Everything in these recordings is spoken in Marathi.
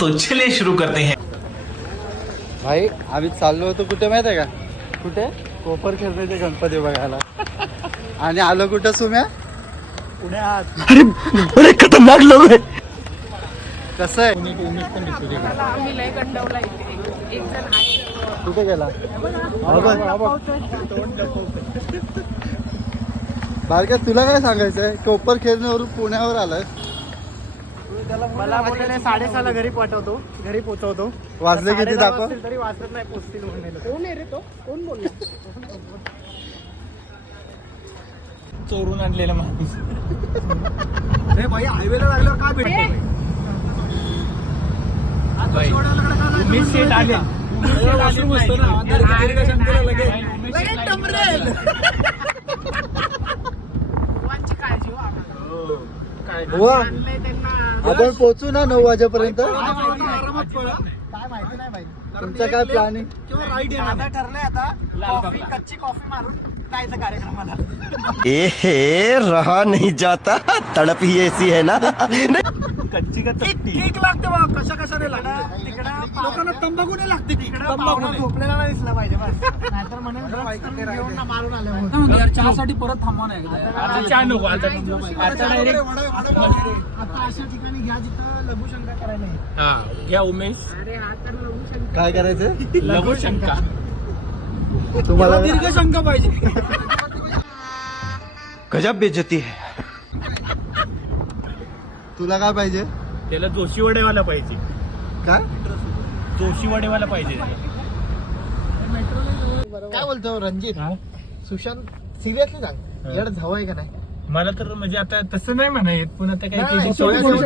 तो चलिए शुरू करते हैं। भाई आम्ही चाललो होतो कुठे माहिती आहे का? कुठे? कोपर खेळण्याचे गणपती बघायला. आणि आलो कुठं सुम्या? पुण्यात. अरे खतरनाक लोक आहे. कसं आहे? आम्ही लय गंडवला इथे. एक जण आहे. कुठे गेला? बारक्या तुला काय सांगायचंय? कोपर खेळण्यावरून पुण्यावर आलाय. मला बोलले 6:30 घरी पाठवतो, घरी पोहोचवतो. वाजले किती दाखव? तरी वाचत नाही, पोचतील म्हणून. कोण आहे रे तो? कोण बोलला? चोरून आणलेला माणूस. रे भाई हायवेला लागल्यावर काय भेटते? मी सेट आले. वॉशरूम असतो ना, दीर्घ शंकेला लगेच टमरेल. मुलांची काळजी हो आम्हाला. आणलंय त्यांना. आपण पोहोचू ना 9 वाजेपर्यंत. आरामात पळा. काय माहिती नाही भाई. तुमचा काय प्लॅन आहे? किंवा राईड आता ठरलंय आता कच्ची कॉफी मारून जायचं कार्यक्रमाला. रहा नहीं जाता, तड़प ही ऐसी है ना. कच्ची का केक लागते बा. कशाने लागणार तिकडं? लोकांना तंबाखू नाही लागते तिकडं. झोपलेला नाही दिसला पाहिजे बस. नाहीतर म्हणून मारून आले. चहासाठी परत थांबवा नाही. चहा नको आता डायरेक्ट. आता अशा ठिकाणी घ्या जिथं लघुशंका करायला आहे. हा घ्या उमेश. अरे हा तर लघुशंका. काय करायचं? लघुशंका. तुम्हाला दीर्घ शंका पाहिजे. गजब बेइज्जती है. तुला काय पाहिजे? त्याला जोशी वडेवाला पाहिजे. काय? जोशी वडेवाला पाहिजे. काय बोलतो रणजित? सुशांत सिरियसली सांग, याड हवाय का नाही? मला तर म्हणजे आता तसं नाही म्हणायत, पण आता काय आमच्यासमोर बोलू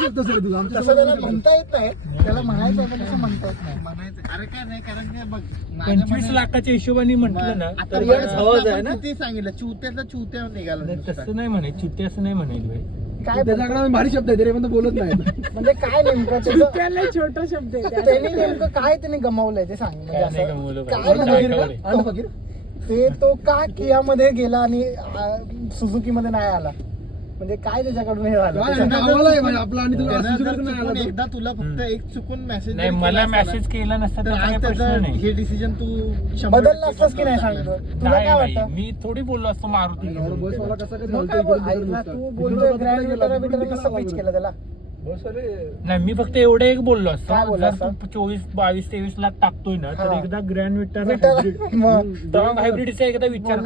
शकतो सर तुझं. तसं त्याला म्हणता येत नाही. त्याला म्हणायचं पण तसं म्हणता येत नाही. म्हणायचं कारण काय नाही, कारण काय बघ 25 लाखाच्या हिशोबाने म्हटलं ना आता तर याड हवाच आहे ना. किती सांगितलं चुत्याचा चुत्या निघाला. तसं नाही म्हणायचं. चुत्ते असं नाही म्हणायचं भाई. काय त्याच्याकडे भारी शब्द आहे तरी पण बोलत नाही. म्हणजे काय नेमकं त्याला छोटा शब्द आहे. त्यांनी नेमकं काय त्याने गमावलंय ते सांग. म्हणजे काय नाही असं गमावलं काय पाहिजे. म्हणजे ते तो का किया मध्ये गेला आणि सुझुकी मध्ये नाही आला? म्हणजे काय त्याच्याकडून हे झालं? एकदा तुला फक्त एक चुकून मेसेज नाही, मला मेसेज केला नसता तर काही प्रश्न नाही. हे डिसिजन तू बदलला असतास की नाही सांगतो. तुला नाही काय भाई, वाटतं? मी थोडी बोललो असतो मारुती. मग काय बोल- ऐकला तू बोलतोय ग्रँड विटर कसं पिच केलं त्याला? नाही, मी फक्त एवढं एक बोललो असतो. काय बोलला जर तू 24, 22, 23 लाख टाकतोय ना तर हा. एकदा ग्रँड विटर विटर मग हायब्रिडचा एकदा विचार